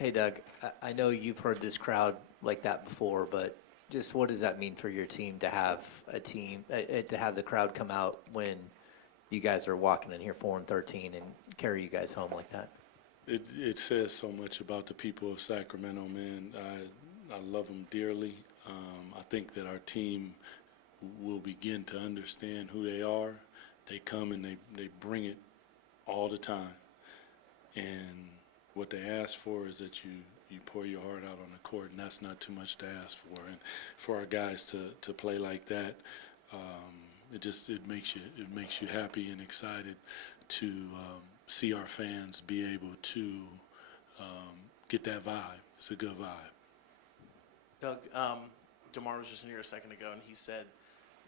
Hey, Doug, I know you've heard this crowd like that before, but just what does that mean for your team to have to have the crowd come out when you guys are walking in here 4-13 and carry you guys home like that? It says so much about the people of Sacramento, man. I love them dearly. I think that our team will begin to understand who they are. They come and they bring it all the time. And what they ask for is that you pour your heart out on the court, and that's not too much to ask for. And for our guys to play like that, it makes you happy and excited to see our fans be able to get that vibe. It's a good vibe. Doug, DeMar was just in here a second ago, and he said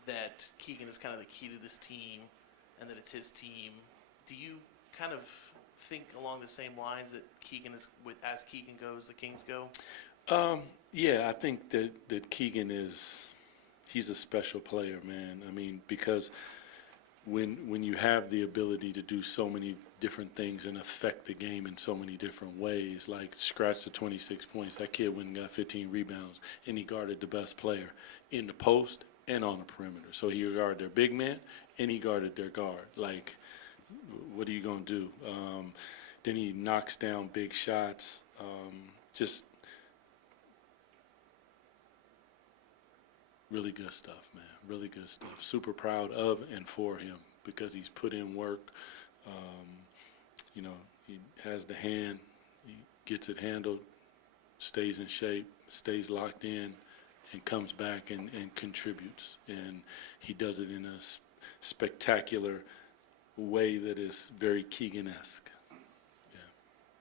that Keegan is kind of the key to this team and that it's his team. Do you kind of think along the same lines that Keegan is, as Keegan goes, the Kings go? Yeah, I think that Keegan he's a special player, man. I mean, because when you have the ability to do so many different things and affect the game in so many different ways, like scratch the 26 points, that kid went and got 15 rebounds, and he guarded the best player in the post and on the perimeter. So he guarded their big man, and he guarded their guard. Like, what are you going to do? Then he knocks down big shots. Just really good stuff, man. Really good stuff. Super proud of and for him because he's put in work. He has the hand. He gets it handled, stays in shape, stays locked in, and comes back and contributes. And he does it in a spectacular way that is very Keegan-esque. Yeah.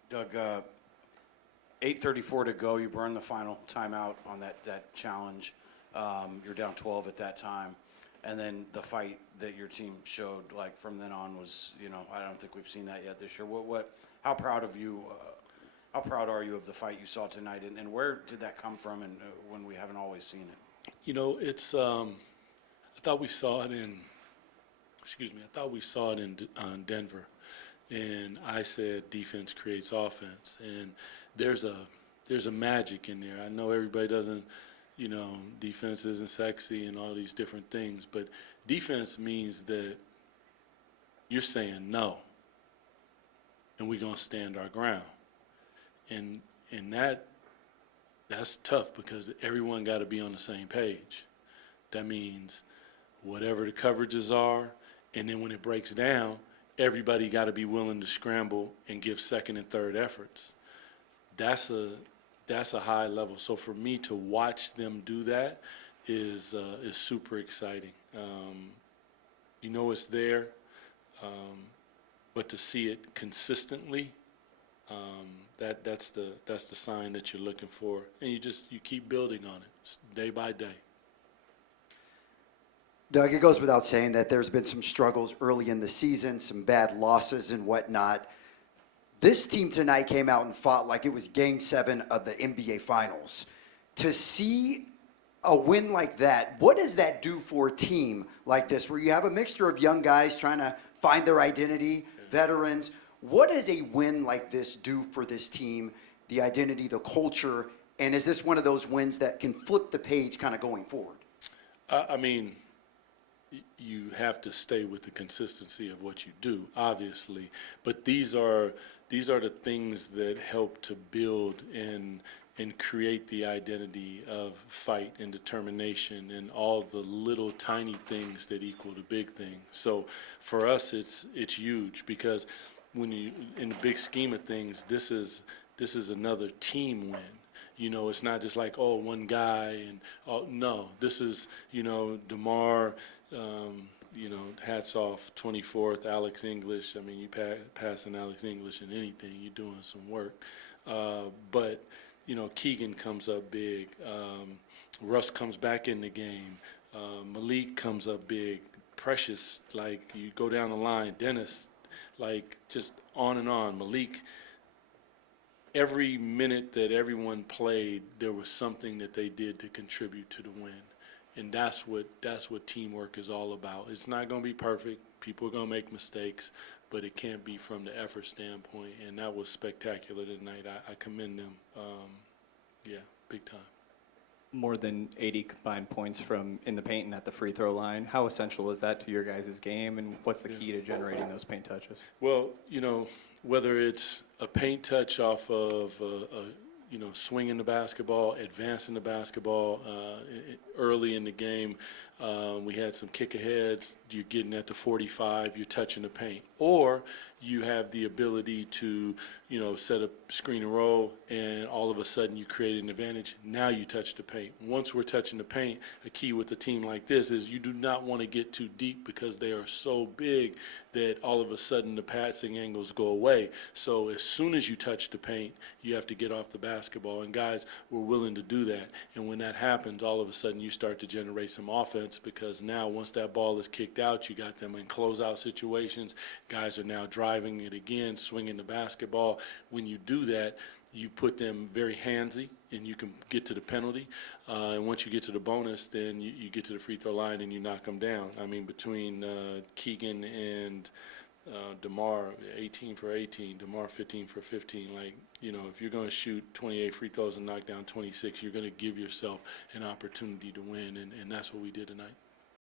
Doug, 8:34 to go. You burned the final timeout on that challenge. You're down 12 at that time. And then the fight that your team showed, like from then on, was, I don't think we've seen that yet this year. How proud of you? How proud are you of the fight you saw tonight? And where did that come from? And when we haven't always seen it. It's. I thought we saw it in. Excuse me. I thought we saw it in Denver, and I said defense creates offense, and there's a magic in there. I know everybody doesn't. Defense isn't sexy and all these different things, but defense means that you're saying no, and we're gonna stand our ground, and that's tough because everyone got to be on the same page. That means whatever the coverages are, and then when it breaks down, everybody got to be willing to scramble and give second and third efforts. That's a high level. So for me to watch them do that is super exciting. It's there, but to see it consistently, that's the sign that you're looking for, and you keep building on it day by day. Doug, it goes without saying that there's been some struggles early in the season, some bad losses and whatnot. This team tonight came out and fought like it was Game 7 of the NBA Finals. To see a win like that, what does that do for a team like this, where you have a mixture of young guys trying to find their identity, veterans? What does a win like this do for this team, the identity, the culture, and is this one of those wins that can flip the page kind of going forward? You have to stay with the consistency of what you do, obviously, but these are the things that help to build and create the identity of fight and determination and all the little tiny things that equal the big thing. So for us, it's huge because when you, in the big scheme of things, this is another team win. It's not just like, one guy no, this is, DeMar, hats off, 24th, Alex English. I mean, you passing Alex English in anything, you're doing some work. But Keegan comes up big. Russ comes back in the game. Malik comes up big. Precious, like you go down the line. Dennis, like just on and on. Malik, every minute that everyone played, there was something that they did to contribute to the win. And that's what teamwork is all about. It's not going to be perfect. People are going to make mistakes, but it can't be from the effort standpoint. And that was spectacular tonight. I commend them. Yeah, big time. More than 80 combined points from in the paint and at the free throw line. How essential is that to your guys' game, and what's the key to generating those paint touches? Well, whether it's a paint touch off of swinging the basketball, advancing the basketball early in the game, we had some kick-aheads, you're getting at the 45, you're touching the paint. Or you have the ability to, set a screen and roll, and all of a sudden you create an advantage. Now you touch the paint. Once we're touching the paint, a key with a team like this is you do not want to get too deep because they are so big that all of a sudden the passing angles go away. So as soon as you touch the paint, you have to get off the basketball, and guys were willing to do that. And when that happens, all of a sudden you start to generate some offense, because now once that ball is kicked out, you got them in closeout situations. Guys are now driving it again, swinging the basketball. When you do that, you put them very handsy, and you can get to the penalty. And once you get to the bonus, then you get to the free throw line and you knock them down. I mean, between Keegan and DeMar, 18 for 18, DeMar 15 for 15. If you're going to shoot 28 free throws and knock down 26, you're going to give yourself an opportunity to win, and that's what we did tonight.